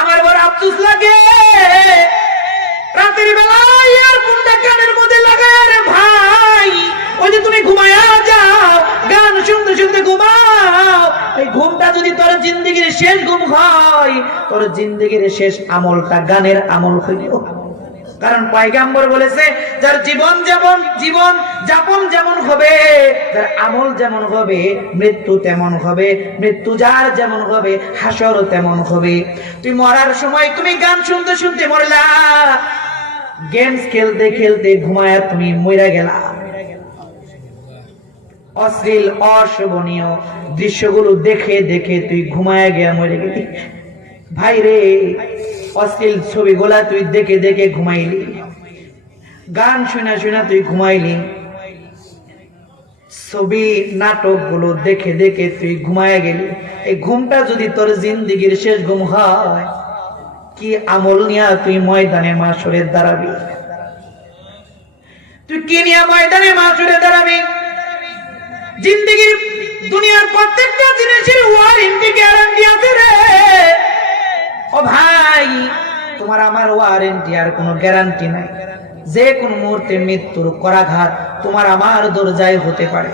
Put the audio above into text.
আমার বড় আফসোস লাগে, রাতের বেলায় ইয়ারফোনটা কানের মধ্যে লাগায় রে ভাই, ওই যে তুমি ঘুমায়া যাও, গান শুনতে শুনতে ঘুমাও, এই ঘুমটা যদি তোর জিন্দেগির শেষ ঘুম হয়, তোর জিন্দেগির শেষ আমলটা গানের আমল হইল। কারণ পয়গম্বর বলেছে, যার জীবন যাপন যেমন হবে, যার আমল যেমন হবে, মৃত্যু তেমন হবে। মৃত্যু যার যেমন হবে, হাসর তেমন হবে। তুই মরার সময় তুমি গান শুনতে শুনতে মরলা, গেমস খেলতে খেলতে ঘুমায়া তুমি মরে গেলা, অশ্লীল অশোভনীয় দৃশ্যগুলো দেখে দেখে তুই ঘুমায়া গিয়া মরে গেলি। ভাই রে, অশ্লীল ছবিগুলা তুই দেখে দেখে ঘুমাইলি, গান শুনা শুনা তুই ঘুমাইলি, ছবি নাটক গুলো দেখে দেখে তুই ঘুমায় গেলি। এই ঘুমটা যদি তোর জিন্দেগির শেষ ঘুম হয়, কি আমল নিয়া তুই ময়দানে মাশরে দাঁড়াবি? তুই কি নিয়া ময়দানে মাশরে দাঁড়াবি? জিন্দেগির দুনিয়ার প্রত্যেকটা জিনিসের ওয়ারেন্টি গ্যারান্টি আছে রে ও ভাই। তোমার আমার ওয়ারেন্টি আর কোনো গ্যারান্টি নাই। যে কোন মুহূর্তে মৃত্যুর করাঘাত তোমার আমার দরজায় হতে পারে।